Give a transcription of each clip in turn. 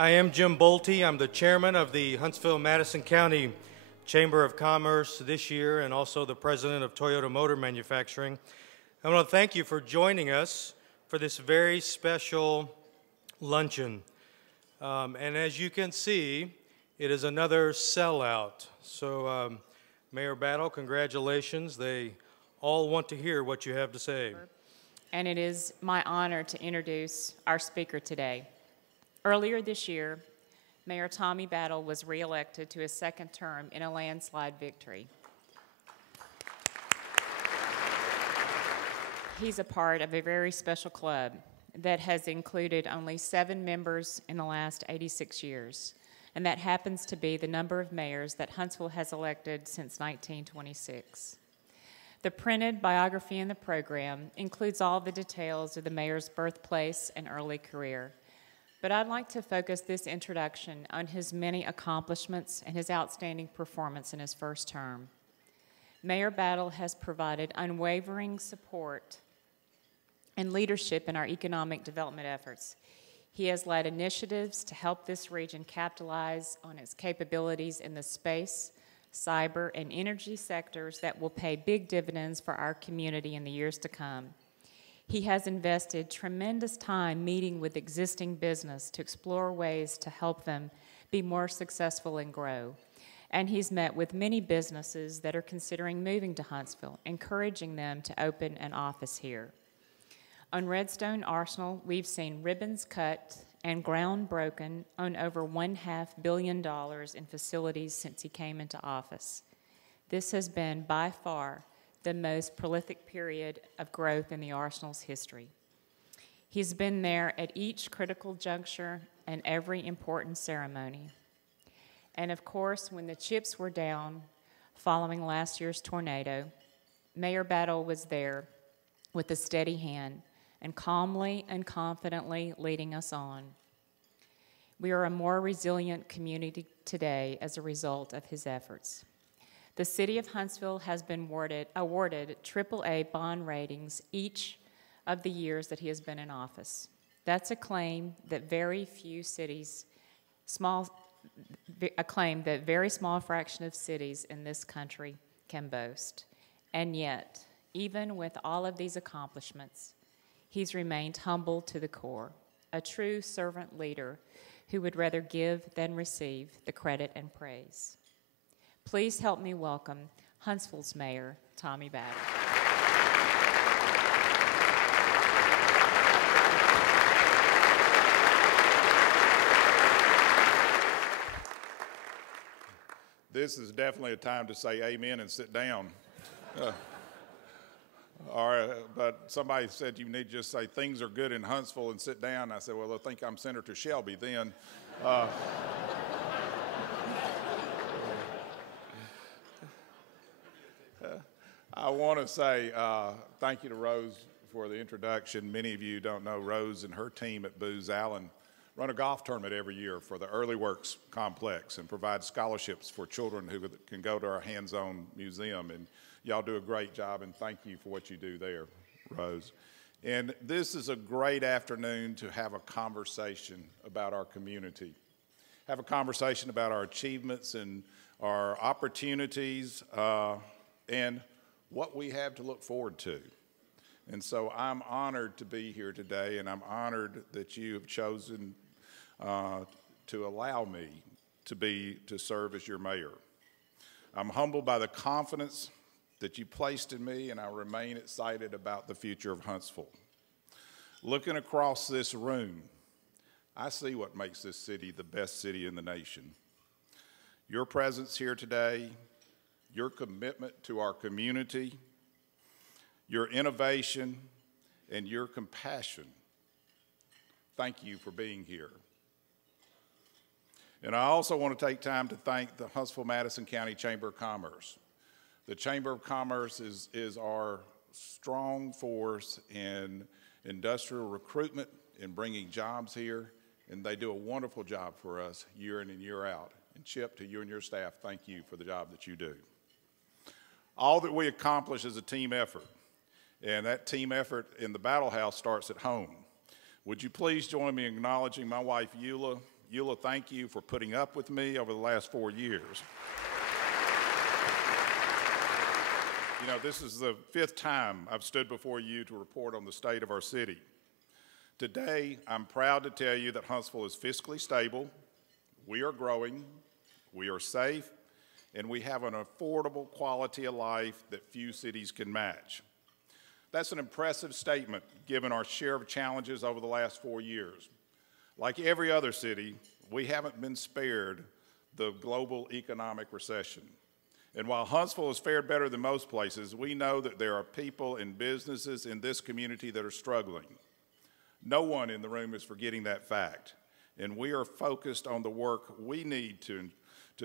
I am Jim Bolte. I'm the chairman of the Huntsville-Madison County Chamber of Commerce this year and also the president of Toyota Motor Manufacturing. I want to thank you for joining us for this very special luncheon. And as you can see, it is another sellout. So Mayor Battle, congratulations. They all want to hear what you have to say. And it is my honor to introduce our speaker today. Earlier this year, Mayor Tommy Battle was reelected to his second term in a landslide victory. He's a part of a very special club that has included only 7 members in the last 86 years, and that happens to be the number of mayors that Huntsville has elected since 1926. The printed biography in the program includes all the details of the mayor's birthplace and early career. But I'd like to focus this introduction on his many accomplishments and his outstanding performance in his first term. Mayor Battle has provided unwavering support and leadership in our economic development efforts. He has led initiatives to help this region capitalize on its capabilities in the space, cyber, and energy sectors that will pay big dividends for our community in the years to come. He has invested tremendous time meeting with existing business to explore ways to help them be more successful and grow. And he's met with many businesses that are considering moving to Huntsville, encouraging them to open an office here. On Redstone Arsenal, we've seen ribbons cut and ground broken on over $1.5 billion in facilities since he came into office. This has been by far the most prolific period of growth in the Arsenal's history. He's been there at each critical juncture and every important ceremony. And of course, when the chips were down following last year's tornado, Mayor Battle was there with a steady hand and calmly and confidently leading us on. We are a more resilient community today as a result of his efforts. The City of Huntsville has been awarded AAA bond ratings each of the years that he has been in office. That's a claim that very small fraction of cities in this country can boast. And yet, even with all of these accomplishments, he's remained humble to the core, a true servant leader who would rather give than receive the credit and praise. Please help me welcome Huntsville's Mayor, Tommy Battle. This is definitely a time to say amen and sit down. But somebody said you need to just say things are good in Huntsville and sit down. I said, well, I think I'm Senator Shelby then. I want to say thank you to Rose for the introduction. Many of you don't know Rose and her team at Booz Allen run a golf tournament every year for the Early Works Complex and provide scholarships for children who can go to our hands-on museum. And y'all do a great job, and thank you for what you do there, Rose. And this is a great afternoon to have a conversation about our community, have a conversation about our achievements and our opportunities and what we have to look forward to. And so I'm honored to be here today, and I'm honored that you have chosen to allow me to serve as your mayor. I'm humbled by the confidence that you placed in me, and I remain excited about the future of Huntsville. Looking across this room, I see what makes this city the best city in the nation. Your presence here today, your commitment to our community, your innovation, and your compassion. Thank you for being here. And I also want to take time to thank the Huntsville-Madison County Chamber of Commerce. The Chamber of Commerce is our strong force in industrial recruitment and bringing jobs here, and they do a wonderful job for us year in and year out. And Chip, to you and your staff, thank you for the job that you do. All that we accomplish is a team effort, and that team effort in the Battle House starts at home. Would you please join me in acknowledging my wife, Eula, Eula, thank you for putting up with me over the last 4 years. You know, this is the 5th time I've stood before you to report on the state of our city. Today, I'm proud to tell you that Huntsville is fiscally stable, we are growing, we are safe, and we have an affordable quality of life that few cities can match. That's an impressive statement given our share of challenges over the last 4 years. Like every other city, we haven't been spared the global economic recession. And while Huntsville has fared better than most places, we know that there are people and businesses in this community that are struggling. No one in the room is forgetting that fact, and we are focused on the work we need to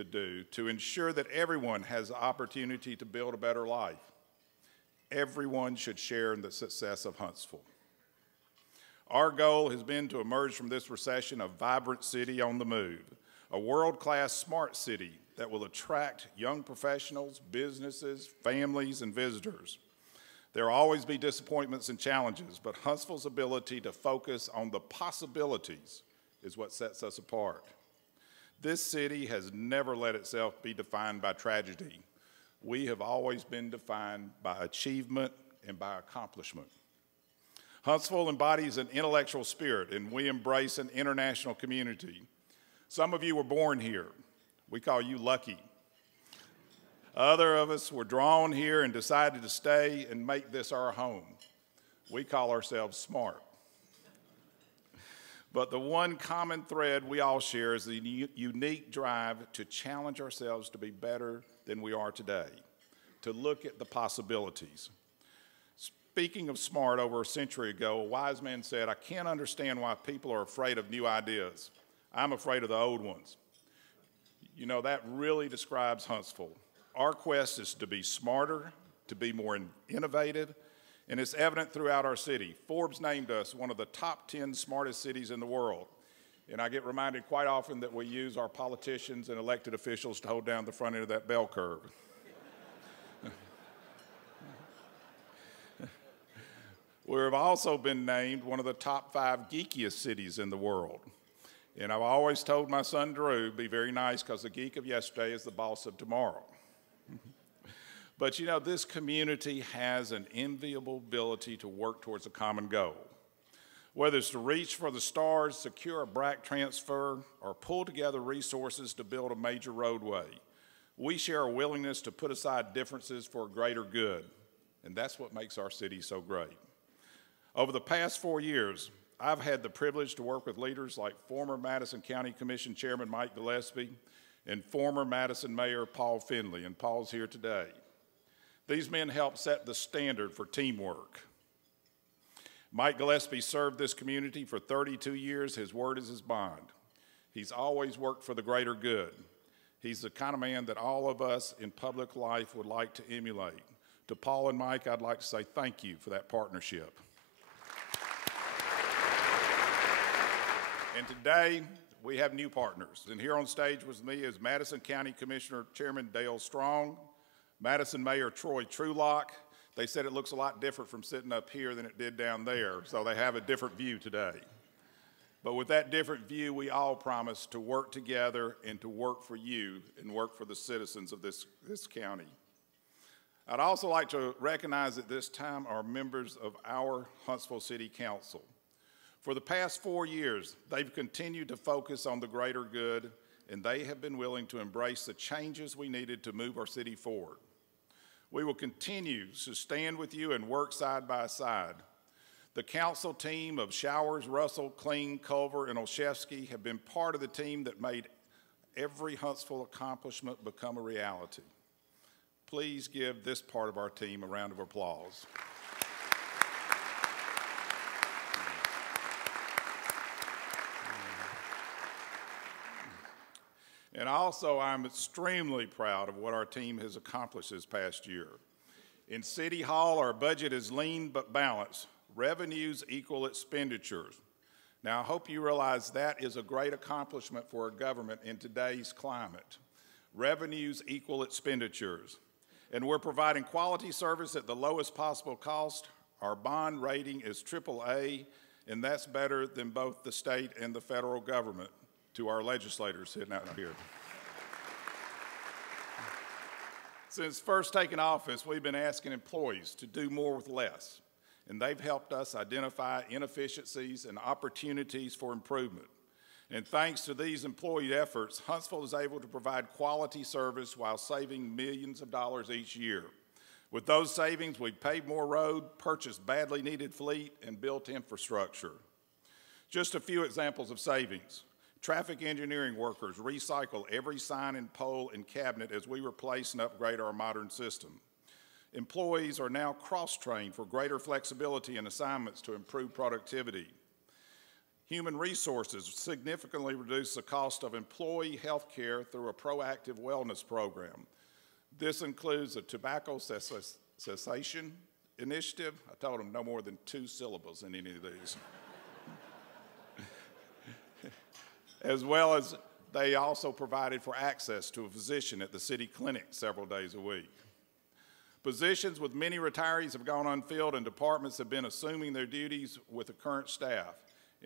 do to ensure that everyone has the opportunity to build a better life. Everyone should share in the success of Huntsville. Our goal has been to emerge from this recession a vibrant city on the move, a world-class smart city that will attract young professionals, businesses, families, and visitors. There will always be disappointments and challenges, but Huntsville's ability to focus on the possibilities is what sets us apart. This city has never let itself be defined by tragedy. We have always been defined by achievement and by accomplishment. Huntsville embodies an intellectual spirit, and we embrace an international community. Some of you were born here. We call you lucky. Other of us were drawn here and decided to stay and make this our home. We call ourselves smart. But the one common thread we all share is the unique drive to challenge ourselves to be better than we are today, to look at the possibilities. Speaking of smart, over a century ago, a wise man said, "I can't understand why people are afraid of new ideas. I'm afraid of the old ones." You know, that really describes Huntsville. Our quest is to be smarter, to be more innovative, and it's evident throughout our city. Forbes named us one of the top 10 smartest cities in the world. And I get reminded quite often that we use our politicians and elected officials to hold down the front end of that bell curve. We've also been named one of the top 5 geekiest cities in the world. And I've always told my son Drew, be very nice, because the geek of yesterday is the boss of tomorrow. But you know, this community has an enviable ability to work towards a common goal. Whether it's to reach for the stars, secure a BRAC transfer, or pull together resources to build a major roadway, we share a willingness to put aside differences for a greater good. And that's what makes our city so great. Over the past 4 years, I've had the privilege to work with leaders like former Madison County Commission Chairman Mike Gillespie and former Madison Mayor Paul Finley, and Paul's here today. These men helped set the standard for teamwork. Mike Gillespie served this community for 32 years. His word is his bond. He's always worked for the greater good. He's the kind of man that all of us in public life would like to emulate. To Paul and Mike, I'd like to say thank you for that partnership. And today, we have new partners. And here on stage with me is Madison County Commissioner Chairman Dale Strong, Madison Mayor Troy Trulock. They said it looks a lot different from sitting up here than it did down there, so they have a different view today. But with that different view, we all promise to work together and to work for you and work for the citizens of this county. I'd also like to recognize at this time our members of our Huntsville City Council. For the past 4 years, they've continued to focus on the greater good, and they have been willing to embrace the changes we needed to move our city forward. We will continue to stand with you and work side by side. The council team of Showers, Russell, Kling, Culver, and Olszewski have been part of the team that made every Huntsville accomplishment become a reality. Please give this part of our team a round of applause. And also, I'm extremely proud of what our team has accomplished this past year. In City Hall, our budget is lean but balanced. Revenues equal expenditures. Now, I hope you realize that is a great accomplishment for a government in today's climate. Revenues equal expenditures. And we're providing quality service at the lowest possible cost. Our bond rating is AAA, and that's better than both the state and the federal government. to our legislators sitting out here. Since first taking office, we've been asking employees to do more with less, and they've helped us identify inefficiencies and opportunities for improvement. And thanks to these employee efforts, Huntsville is able to provide quality service while saving millions of dollars each year. With those savings, we've paved more road, purchased badly needed fleet, and built infrastructure. Just a few examples of savings. Traffic engineering workers recycle every sign and pole and cabinet as we replace and upgrade our modern system. Employees are now cross-trained for greater flexibility in assignments to improve productivity. Human Resources significantly reduce the cost of employee health care through a proactive wellness program. This includes a tobacco cessation initiative. I told them no more than 2 syllables in any of these. As well as they also provided for access to a physician at the city clinic several days a week. Positions with many retirees have gone unfilled and departments have been assuming their duties with the current staff.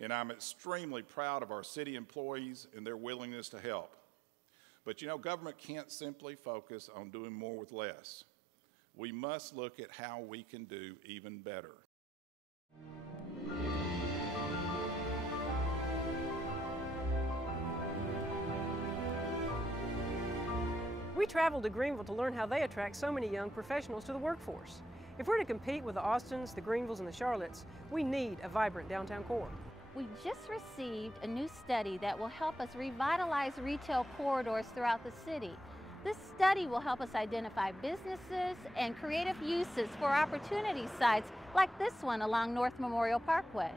And I'm extremely proud of our city employees and their willingness to help. But you know, government can't simply focus on doing more with less. We must look at how we can do even better. We traveled to Greenville to learn how they attract so many young professionals to the workforce. If we're to compete with the Austins, the Greenvilles, and the Charlottes, we need a vibrant downtown core. We just received a new study that will help us revitalize retail corridors throughout the city. This study will help us identify businesses and creative uses for opportunity sites like this one along North Memorial Parkway.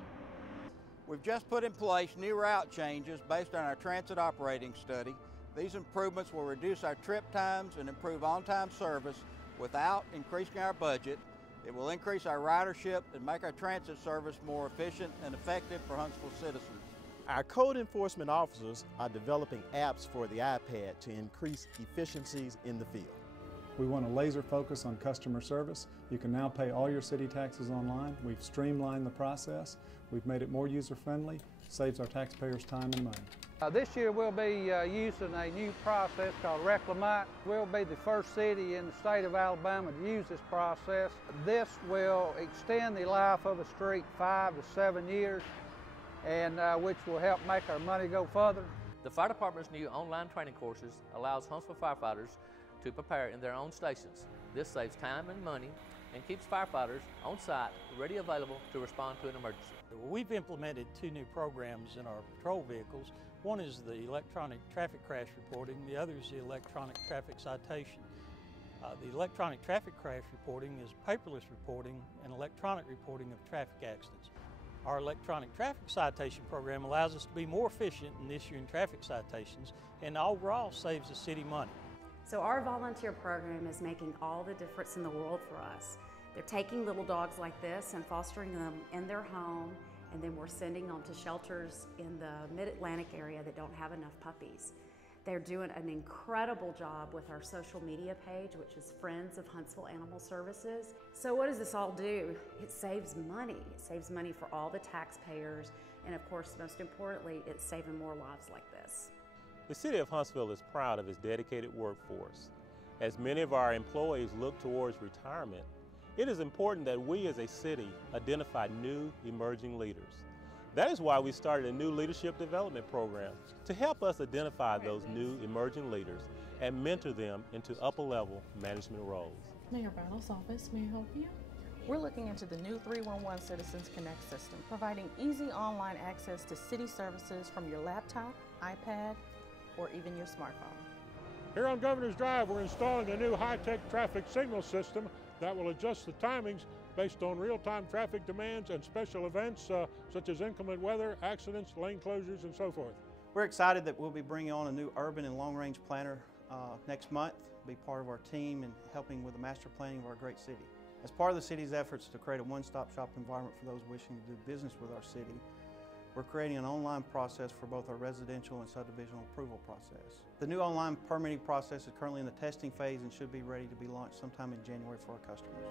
We've just put in place new route changes based on our transit operating study. These improvements will reduce our trip times and improve on-time service without increasing our budget. It will increase our ridership and make our transit service more efficient and effective for Huntsville citizens. Our code enforcement officers are developing apps for the iPad to increase efficiencies in the field. We want a laser focus on customer service. You can now pay all your city taxes online. We've streamlined the process. We've made it more user-friendly, saves our taxpayers time and money. This year we'll be using a new process called Reclamite. We'll be the first city in the state of Alabama to use this process. This will extend the life of a street 5 to 7 years, and which will help make our money go further. The fire department's new online training courses allows Huntsville firefighters to prepare in their own stations. This saves time and money and keeps firefighters on site ready available to respond to an emergency. We've implemented 2 new programs in our patrol vehicles. One is the electronic traffic crash reporting, the other is the electronic traffic citation. The electronic traffic crash reporting is paperless reporting and electronic reporting of traffic accidents. Our electronic traffic citation program allows us to be more efficient in issuing traffic citations and overall saves the city money. So our volunteer program is making all the difference in the world for us. They're taking little dogs like this and fostering them in their home, and then we're sending them to shelters in the Mid-Atlantic area that don't have enough puppies. They're doing an incredible job with our social media page, which is Friends of Huntsville Animal Services. So what does this all do? It saves money. It saves money for all the taxpayers, and of course, most importantly, it's saving more lives like this. The City of Huntsville is proud of its dedicated workforce. As many of our employees look towards retirement, it is important that we as a city identify new emerging leaders. That is why we started a new leadership development program to help us identify those new emerging leaders and mentor them into upper-level management roles. Mayor Battle's office, may I help you? We're looking into the new 311 Citizens Connect system, providing easy online access to city services from your laptop, iPad, or even your smartphone. Here on Governor's Drive, we're installing a new high-tech traffic signal system that will adjust the timings based on real-time traffic demands and special events such as inclement weather, accidents, lane closures, and so forth. We're excited that we'll be bringing on a new urban and long-range planner next month, be part of our team and helping with the master planning of our great city. As part of the city's efforts to create a one-stop shop environment for those wishing to do business with our city, we're creating an online process for both our residential and subdivisional approval process. The new online permitting process is currently in the testing phase and should be ready to be launched sometime in January for our customers.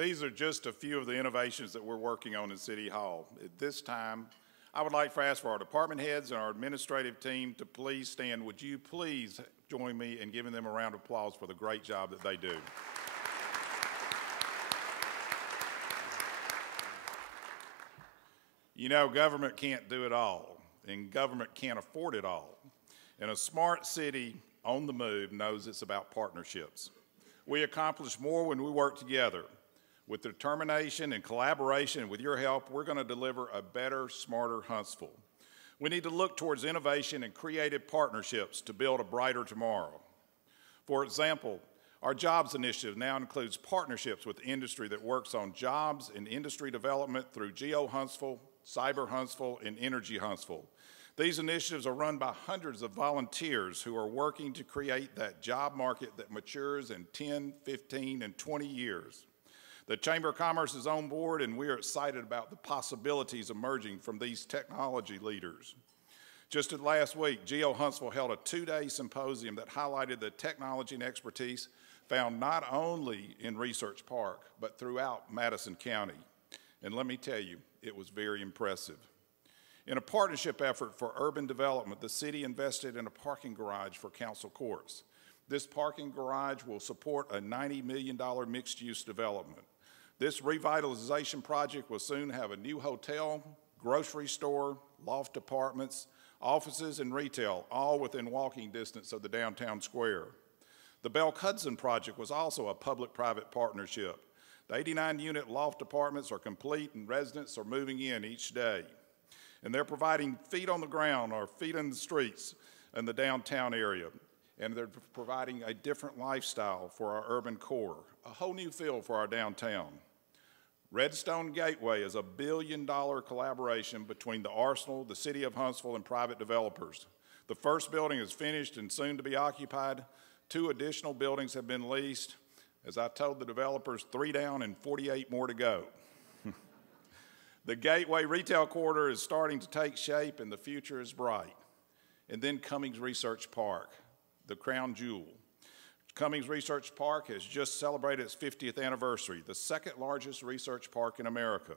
these are just a few of the innovations that we're working on in City Hall. At this time, I would like to ask for our department heads and our administrative team to please stand. Would you please join me in giving them a round of applause for the great job that they do? You know, government can't do it all, and government can't afford it all. And a smart city on the move knows it's about partnerships. We accomplish more when we work together. With determination and collaboration, with your help, we're going to deliver a better, smarter Huntsville. We need to look towards innovation and creative partnerships to build a brighter tomorrow. For example, our jobs initiative now includes partnerships with industry that works on jobs and industry development through Geo Huntsville, Cyber Huntsville, and Energy Huntsville. These initiatives are run by hundreds of volunteers who are working to create that job market that matures in 10, 15, and 20 years. The Chamber of Commerce is on board, and we are excited about the possibilities emerging from these technology leaders. Just last week, Geo Huntsville held a two-day symposium that highlighted the technology and expertise found not only in Research Park, but throughout Madison County. And let me tell you, it was very impressive. In a partnership effort for urban development, the city invested in a parking garage for council courts. This parking garage will support a $90 million mixed-use development. This revitalization project will soon have a new hotel, grocery store, loft apartments, offices, and retail, all within walking distance of the downtown square. The Belk Hudson project was also a public-private partnership. The 89-unit loft apartments are complete and residents are moving in each day. And they're providing feet on the ground or feet in the streets in the downtown area. And they're providing a different lifestyle for our urban core, a whole new feel for our downtown. Redstone Gateway is a $1 billion collaboration between the Arsenal, the City of Huntsville, and private developers. The first building is finished and soon to be occupied. 2 additional buildings have been leased. As I told the developers, 3 down and 48 more to go. The Gateway Retail Corridor is starting to take shape and the future is bright. And then Cummings Research Park, the crown jewel. Cummings Research Park has just celebrated its 50th anniversary, the second largest research park in America,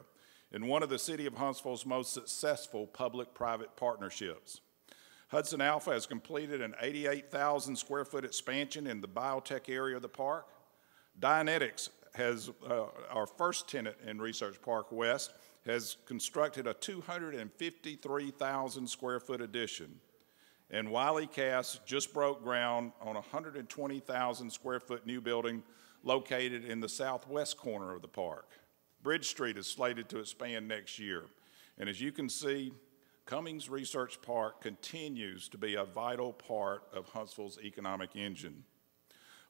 and one of the City of Huntsville's most successful public-private partnerships. Hudson Alpha has completed an 88,000 square foot expansion in the biotech area of the park. Dianetics has, our first tenant in Research Park West, has constructed a 253,000 square foot addition. And Wiley Cass just broke ground on a 120,000 square foot new building located in the southwest corner of the park. Bridge Street is slated to expand next year. And as you can see, Cummings Research Park continues to be a vital part of Huntsville's economic engine.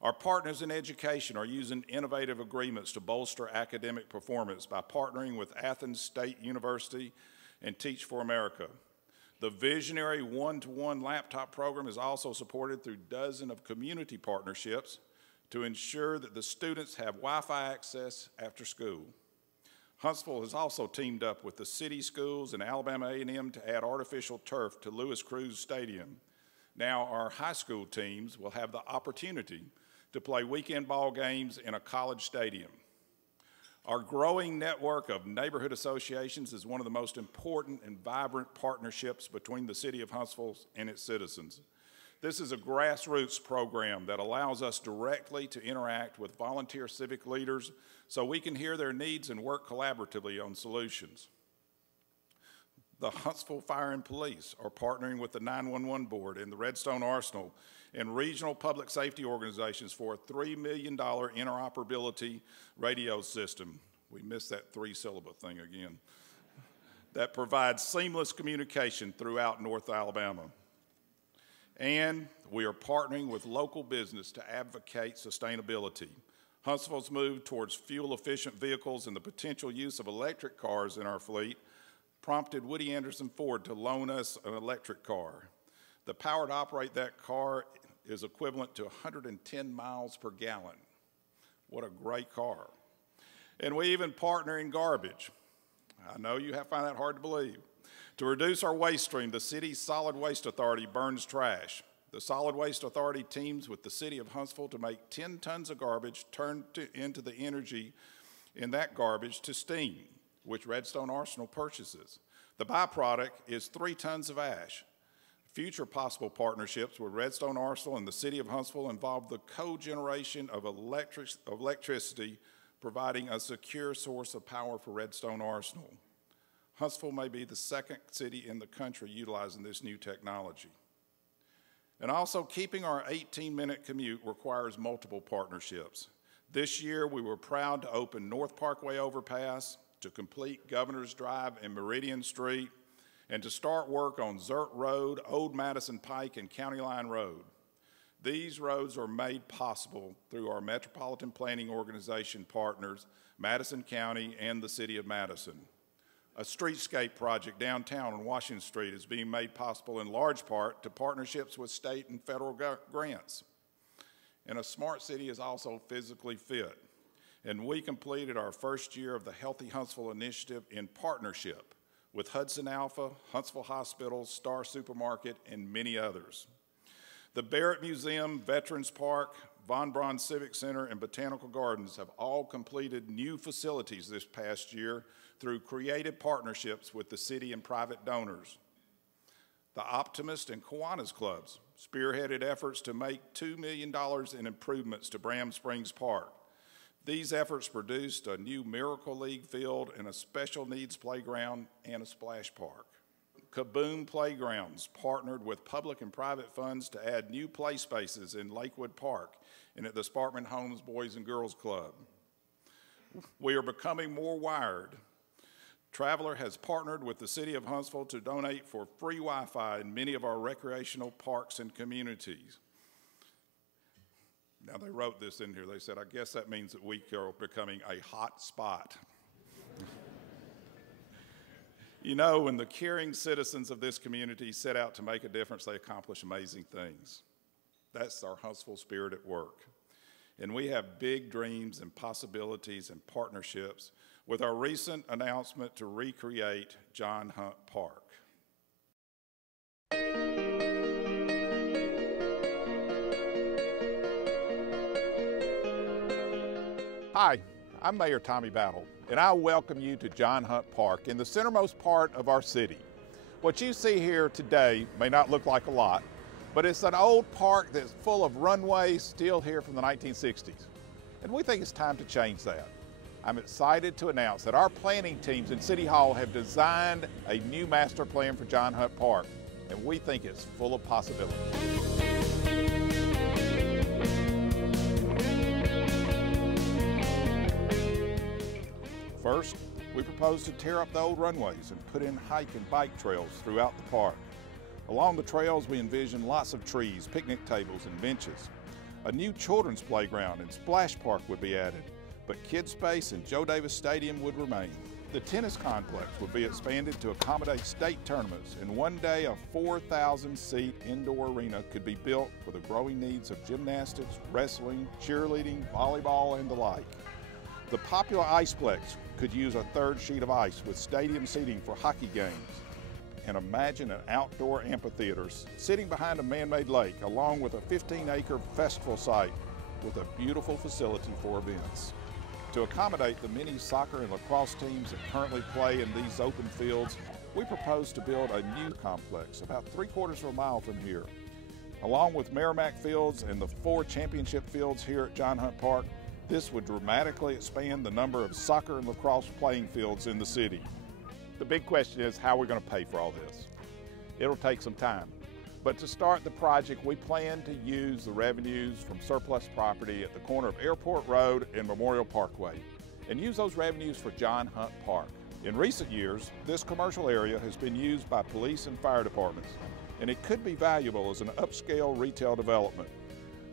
Our partners in education are using innovative agreements to bolster academic performance by partnering with Athens State University and Teach for America. The visionary one-to-one laptop program is also supported through dozens of community partnerships to ensure that the students have Wi-Fi access after school. Huntsville has also teamed up with the city schools and Alabama A&M to add artificial turf to Lewis Cruz Stadium. Now our high school teams will have the opportunity to play weekend ball games in a college stadium. Our growing network of neighborhood associations is one of the most important and vibrant partnerships between the City of Huntsville and its citizens. This is a grassroots program that allows us directly to interact with volunteer civic leaders so we can hear their needs and work collaboratively on solutions. The Huntsville Fire and Police are partnering with the 911 Board and the Redstone Arsenal and regional public safety organizations for a $3 million interoperability radio system. We missed that 3-syllable thing again. That provides seamless communication throughout North Alabama. And we are partnering with local business to advocate sustainability. Huntsville's move towards fuel-efficient vehicles and the potential use of electric cars in our fleet prompted Woody Anderson Ford to loan us an electric car. The power to operate that car is equivalent to 110 miles per gallon. What a great car. And we even partner in garbage. I know you find that hard to believe. To reduce our waste stream, the city's Solid Waste Authority burns trash. The Solid Waste Authority teams with the City of Huntsville to make 10 tons of garbage turned into the energy in that garbage to steam, which Redstone Arsenal purchases. The byproduct is 3 tons of ash. Future possible partnerships with Redstone Arsenal and the City of Huntsville involve the co-generation of electricity, providing a secure source of power for Redstone Arsenal. Huntsville may be the 2nd city in the country utilizing this new technology. And also, keeping our 18-minute commute requires multiple partnerships. This year, we were proud to open North Parkway Overpass, to complete Governor's Drive and Meridian Street, and to start work on Zert Road, Old Madison Pike, and County Line Road. These roads are made possible through our Metropolitan Planning Organization partners, Madison County and the City of Madison. A streetscape project downtown on Washington Street is being made possible in large part to partnerships with state and federal grants. And a smart city is also physically fit. And we completed our first year of the Healthy Huntsville Initiative in partnership with Hudson Alpha, Huntsville Hospital, Star Supermarket, and many others. The Barrett Museum, Veterans Park, Von Braun Civic Center, and Botanical Gardens have all completed new facilities this past year through creative partnerships with the city and private donors. The Optimist and Kiwanis Clubs spearheaded efforts to make $2 million in improvements to Bram Springs Park. These efforts produced a new Miracle League field and a special needs playground and a splash park. Kaboom Playgrounds partnered with public and private funds to add new play spaces in Lakewood Park and at the Sparkman Homes Boys and Girls Club. We are becoming more wired. Traveler has partnered with the City of Huntsville to donate for free Wi-Fi in many of our recreational parks and communities. Now, they wrote this in here. They said, I guess that means that we are becoming a hot spot. You know, when the caring citizens of this community set out to make a difference, they accomplish amazing things. That's our Huntsville spirit at work. And we have big dreams and possibilities and partnerships with our recent announcement to recreate John Hunt Park. Hi, I'm Mayor Tommy Battle, and I welcome you to John Hunt Park in the centermost part of our city. What you see here today may not look like a lot, but it's an old park that's full of runways still here from the 1960s. And we think it's time to change that. I'm excited to announce that our planning teams in City Hall have designed a new master plan for John Hunt Park, and we think it's full of possibilities. First, we propose to tear up the old runways and put in hike and bike trails throughout the park. Along the trails, we envision lots of trees, picnic tables, and benches. A new children's playground and splash park would be added, but Kid Space and Joe Davis Stadium would remain. The tennis complex would be expanded to accommodate state tournaments, and one day a 4,000-seat indoor arena could be built for the growing needs of gymnastics, wrestling, cheerleading, volleyball, and the like. The popular Iceplex could use a third sheet of ice with stadium seating for hockey games. And imagine an outdoor amphitheater sitting behind a man-made lake along with a 15-acre festival site with a beautiful facility for events. To accommodate the many soccer and lacrosse teams that currently play in these open fields, we propose to build a new complex about 3/4 of a mile from here. Along with Merrimack Fields and the 4 championship fields here at John Hunt Park, this would dramatically expand the number of soccer and lacrosse playing fields in the city. The big question is how we're going to pay for all this. It'll take some time, but to start the project, we plan to use the revenues from surplus property at the corner of Airport Road and Memorial Parkway, and use those revenues for John Hunt Park. In recent years, this commercial area has been used by police and fire departments, and it could be valuable as an upscale retail development.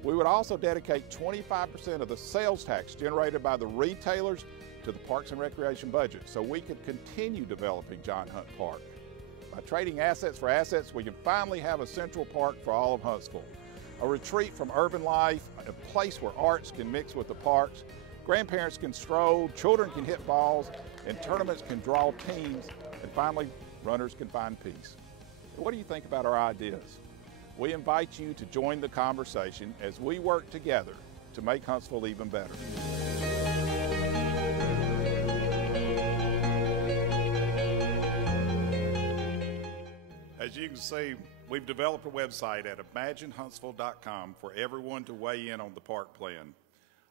We would also dedicate 25% of the sales tax generated by the retailers to the Parks and Recreation budget so we could continue developing John Hunt Park. By trading assets for assets, we can finally have a central park for all of Huntsville. A retreat from urban life, a place where arts can mix with the parks, grandparents can stroll, children can hit balls, and tournaments can draw teams, and finally, runners can find peace. What do you think about our ideas? We invite you to join the conversation as we work together to make Huntsville even better. As you can see, we've developed a website at imaginehuntsville.com for everyone to weigh in on the park plan.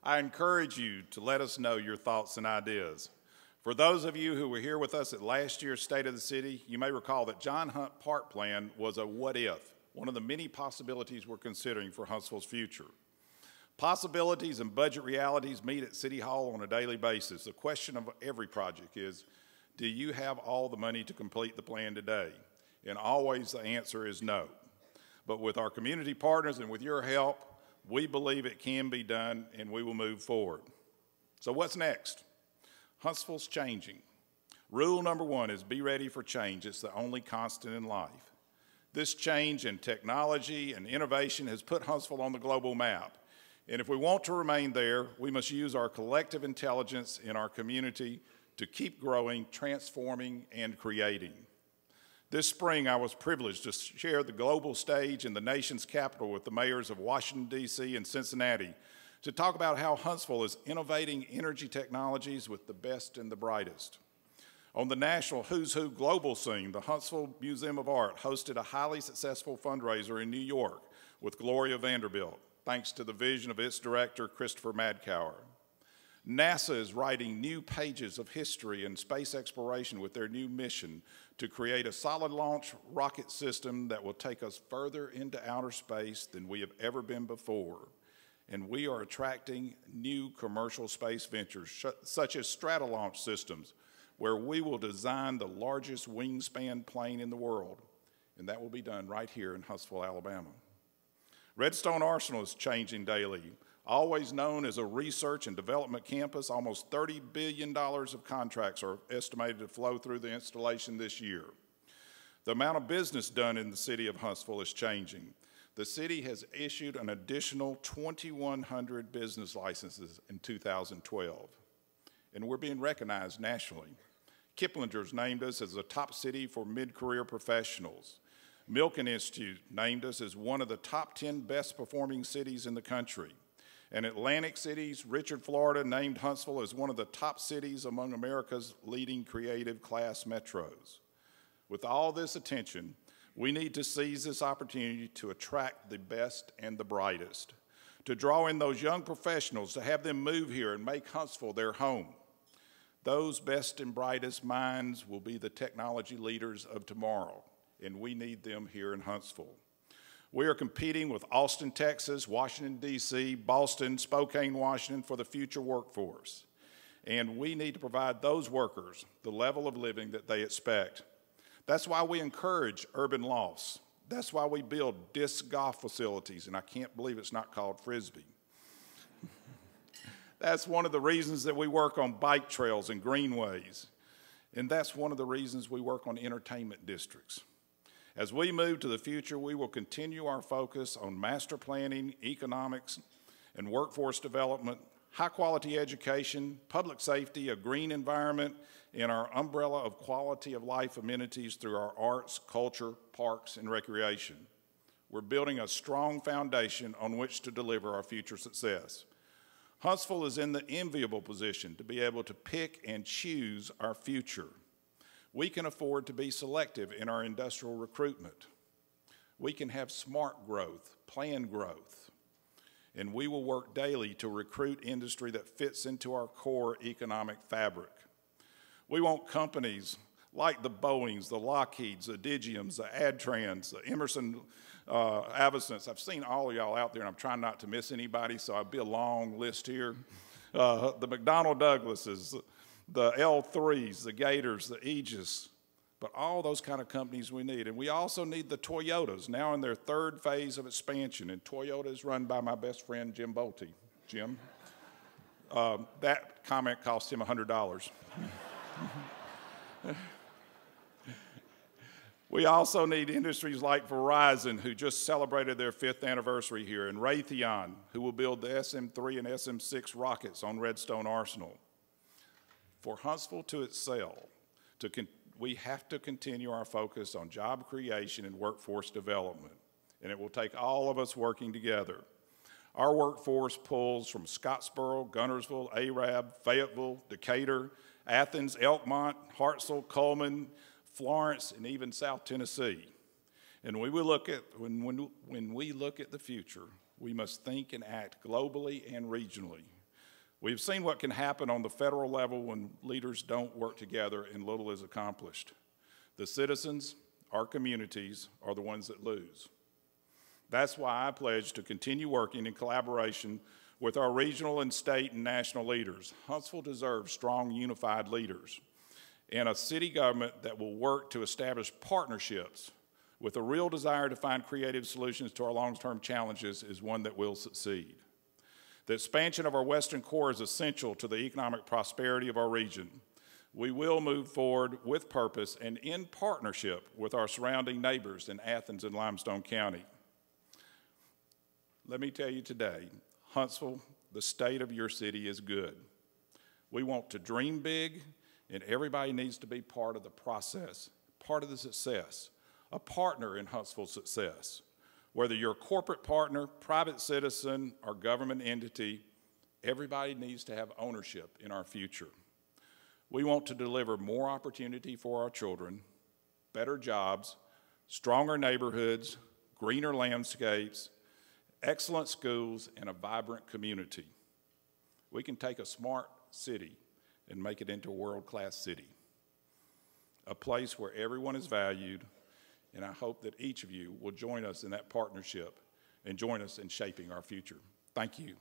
I encourage you to let us know your thoughts and ideas. For those of you who were here with us at last year's State of the City, you may recall that John Hunt Park Plan was a what if, one of the many possibilities we're considering for Huntsville's future. Possibilities and budget realities meet at City Hall on a daily basis. The question of every project is, do you have all the money to complete the plan today? And always the answer is no. But with our community partners and with your help, we believe it can be done and we will move forward. So what's next? Huntsville's changing. Rule number one is be ready for change. It's the only constant in life. This change in technology and innovation has put Huntsville on the global map. And if we want to remain there, we must use our collective intelligence in our community to keep growing, transforming, and creating. This spring, I was privileged to share the global stage in the nation's capital with the mayors of Washington, D.C. and Cincinnati to talk about how Huntsville is innovating energy technologies with the best and the brightest. On the national Who's Who global scene, the Huntsville Museum of Art hosted a highly successful fundraiser in New York with Gloria Vanderbilt, thanks to the vision of its director, Christopher Madcower. NASA is writing new pages of history and space exploration with their new mission to create a solid launch rocket system that will take us further into outer space than we have ever been before. And we are attracting new commercial space ventures, such as Stratolaunch Systems, where we will design the largest wingspan plane in the world, and that will be done right here in Huntsville, Alabama. Redstone Arsenal is changing daily. Always known as a research and development campus, almost $30 billion of contracts are estimated to flow through the installation this year. The amount of business done in the city of Huntsville is changing. The city has issued an additional 2,100 business licenses in 2012, and we're being recognized nationally. Kiplinger's named us as a top city for mid-career professionals. Milken Institute named us as one of the top 10 best performing cities in the country. And Atlantic Cities, Richard, Florida, named Huntsville as one of the top cities among America's leading creative class metros. With all this attention, we need to seize this opportunity to attract the best and the brightest, to draw in those young professionals, to have them move here and make Huntsville their home. Those best and brightest minds will be the technology leaders of tomorrow, and we need them here in Huntsville. We are competing with Austin, Texas, Washington, D.C., Boston, Spokane, Washington for the future workforce. And we need to provide those workers the level of living that they expect. That's why we encourage urban lofts. That's why we build disc golf facilities, and I can't believe it's not called Frisbee. That's one of the reasons that we work on bike trails and greenways. And that's one of the reasons we work on entertainment districts. As we move to the future, we will continue our focus on master planning, economics, and workforce development, high-quality education, public safety, a green environment, and our umbrella of quality of life amenities through our arts, culture, parks, and recreation. We're building a strong foundation on which to deliver our future success. Huntsville is in the enviable position to be able to pick and choose our future. We can afford to be selective in our industrial recruitment. We can have smart growth, planned growth, and we will work daily to recruit industry that fits into our core economic fabric. We want companies like the Boeings, the Lockheeds, the Digiums, the Adtrans, the Emerson Avicents. I've seen all of y'all out there, and I'm trying not to miss anybody, so I'll be a long list here. The McDonnell Douglases, the L3s, the Gators, the Aegis, but all those kind of companies we need. And we also need the Toyotas, now in their third phase of expansion, and Toyota is run by my best friend, Jim Bolte. Jim, that comment cost him $100. We also need industries like Verizon, who just celebrated their 5th anniversary here, and Raytheon, who will build the SM-3 and SM-6 rockets on Redstone Arsenal. For Huntsville to excel, we have to continue our focus on job creation and workforce development, and it will take all of us working together. Our workforce pulls from Scottsboro, Guntersville, Arab, Fayetteville, Decatur, Athens, Elkmont, Hartselle, Coleman, Florence, and even South Tennessee. And when we look at the future, we must think and act globally and regionally. We've seen what can happen on the federal level when leaders don't work together and little is accomplished. The citizens, our communities, are the ones that lose. That's why I pledge to continue working in collaboration with our regional and state and national leaders. Huntsville deserves strong, unified leaders and a city government that will work to establish partnerships with a real desire to find creative solutions to our long-term challenges is one that will succeed. The expansion of our western core is essential to the economic prosperity of our region. We will move forward with purpose and in partnership with our surrounding neighbors in Athens and Limestone County. Let me tell you today, Huntsville, the state of your city is good. We want to dream big, and everybody needs to be part of the process, part of the success, a partner in Huntsville's success. Whether you're a corporate partner, private citizen, or government entity, everybody needs to have ownership in our future. We want to deliver more opportunity for our children, better jobs, stronger neighborhoods, greener landscapes, excellent schools, and a vibrant community. We can take a smart city and make it into a world-class city, a place where everyone is valued, and I hope that each of you will join us in that partnership and join us in shaping our future. Thank you.